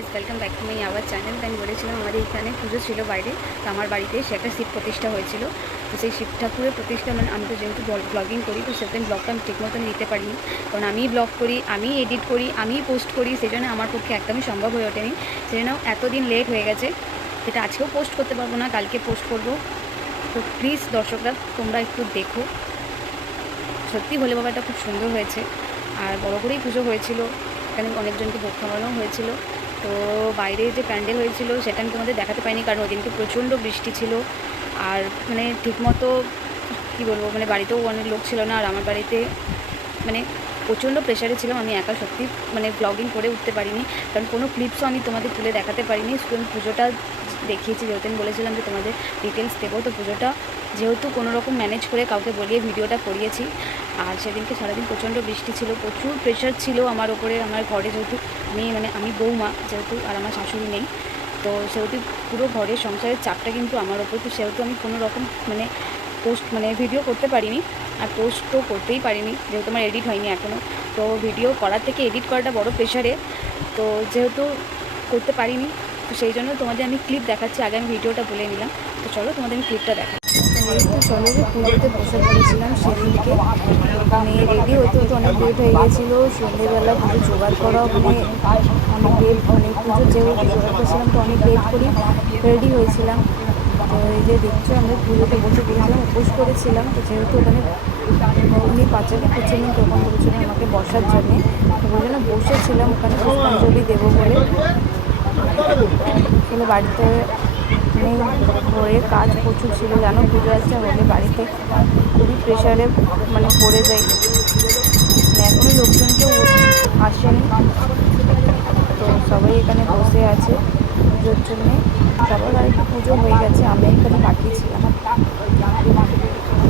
Guys, welcome back to my our channel. তো আমি বলেছিলাম আমাদের এখানে পুজো ছিল বাইরে, তো আমার বাড়িতে সে একটা শিব প্রতিষ্ঠা হয়েছিল। তো সেই শিব ঠাকুরের প্রতিষ্ঠা মানে আমি তো যেহেতু ব্লগিং করি, তো সেদিন ব্লগটা আমি ঠিক মতন দিতে পারিনি, কারণ আমিই ব্লগ করি, আমিই এডিট করি, আমিই পোস্ট করি, সেই জন্য আমার পক্ষে একদমই সম্ভব হয়ে ওঠেনি। সেই জন্য এতদিন লেট হয়ে গেছে, যেটা আজকেও পোস্ট করতে পারবো না, কালকে পোস্ট করবো। তো প্লিজ দর্শকরা তোমরা একটু দেখো, সত্যি ভোলে বাবাটা খুব সুন্দর হয়েছে, আর বড় করেই পুজো হয়েছিল। এখানে অনেকজনকে ভোগ খাওয়ানো হয়েছিল। তো বাইরে যে প্যান্ডেল হয়েছিল সেটা আমি তোমাদের দেখাতে পারিনি, কারণ ওই দিনকে প্রচণ্ড বৃষ্টি ছিল। আর মানে ঠিকমতো কী বলবো, মানে বাড়িতেও অনেক লোক ছিল না, আর আমার বাড়িতে মানে প্রচণ্ড প্রেশারে ছিলাম। আমি একা সত্যি মানে ব্লগিং করে উঠতে পারিনি, কারণ কোনো ক্লিপসও আমি তোমাদের তুলে দেখাতে পারিনি। শুধু আমি পুজোটা দেখিয়েছি, যেহেতু আমি বলেছিলাম যে তোমাদের ডিটেলস দেবো। তো পুজোটা যেহেতু কোনো রকম ম্যানেজ করে কাউকে বলিয়ে ভিডিওটা করিয়েছি। আর সেদিনকে সারাদিন প্রচণ্ড বৃষ্টি ছিল, প্রচুর প্রেশার ছিল আমার ওপরে। আমার ঘরে যেহেতু আমি বৌমা যেহেতু, আর আমার শাশুড়ি নেই, তো সেহেতু পুরো ঘরের সংসারের চাপটা কিন্তু আমার ওপর। তো সেহেতু আমি কোনো রকম ভিডিও করতে পারিনি, আর পোস্টও করতেই পারিনি, যেহেতু আমার এডিট হয়নি এখনও। তো ভিডিও করার থেকে এডিট করাটা বড় প্রেশারে, তো যেহেতু করতে পারিনি, তো সেই জন্য তোমাদের আমি ক্লিপ দেখাচ্ছি। আগে আমি ভিডিওটা বলে নিলাম, তো চলো তোমাদের আমি ক্লিপটা দেখাই। তো চলো, পুজোতে বসে পড়েছিলাম সেদিনকে, মানে রেডি হতে হতে অনেক লেট হয়ে গিয়েছিলো। সন্ধ্যেবেলা পুজো জোগাড় করা মানে অনেক লেট, মানে পুজো যেহেতু জোগাড় করছিলাম তো অনেক লেট করি রেডি হয়েছিলাম। তো এই যে দেখছো, আমরা পুজোতে বসে পড়েছিলাম, উপোস করেছিলাম। তো যেহেতু ওখানে উনি পাঁচালি করছিলেন, তখন বলেছিলেন আমাকে বসার জন্যে, তো ওই জন্য বসেছিলাম ওখানে পুষ্পাঞ্জলি দেবো বলে। আসলে বাড়িতে মানে ঘরের কাজ প্রচুর ছিল, জানো পুজো আসছে হলে বাড়িতে খুবই প্রেশারে মানে পড়ে যাই। এখনও লোকজন কেউ আসেনি, তো সবাই এখানে বসে আছে পুজোর জন্যে। সবার বাড়িতে পুজো হয়ে গেছে, আমি এখানে বাকি ছিলাম।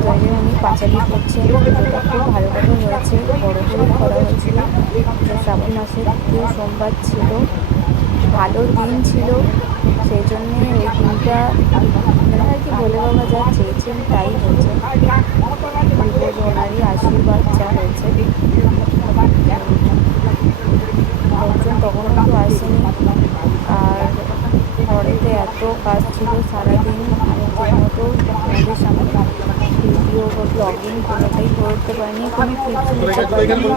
তাই জন্য উনি পাঁচালি করছেন। পুজোটা খুব ভালোভাবে হয়েছে, বড় করে করা হয়েছিল। শ্রাবণ মাসের 2 সোমবার ছিল, ভালো দিন ছিল। সেই জন্যে ওই দিনটা মানে আর কি ভোলে বাবা যা চেয়েছেন তাই হয়েছে, বলবো যে ওনারই আশীর্বাদ যা হয়েছে। লোকজন তখন কিন্তু আসেনি, আর ঘরেতে এত কাজ ছিল সারাদিন, আমি ঠিকমতো আপনাদের সামনে ভিডিও বা ব্লগিং কোনোটাই করতে পারিনি, কোনো ক্লিপস নিতে পারিনি।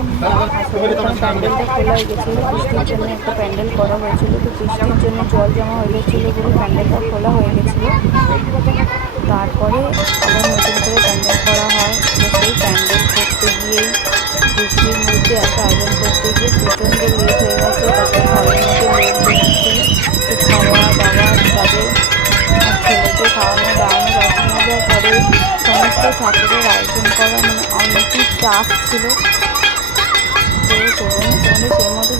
আসলে প্যান্ডেলটা খোলা হয়ে গেছিলো, বৃষ্টির জন্য একটা প্যান্ডেল করা হয়েছিল, তো বৃষ্টির জন্য জল জমা হয়ে গেছিলো বলে প্যান্ডেলটা খোলা হয়ে গেছিলো। তারপরে আবার নতুন করে প্যান্ডেল করা হয়। তো সেই প্যান্ডেল করতে গিয়েই বৃষ্টির মধ্যে এত আয়োজন করতে গিয়ে প্রচণ্ড লেট হয়ে গেছে। তারপরে ঘরের মধ্যে লোক দেখছি, তো খাওয়া দাওয়া তাদের ছেলেকে খাওয়ানো দাওয়ানো, বাসন মাজা, ঘরে সমস্ত ঠাকুরের আয়োজন করা, মানে অনেকই চাপ ছিল। তো তোমাদের সেই মতো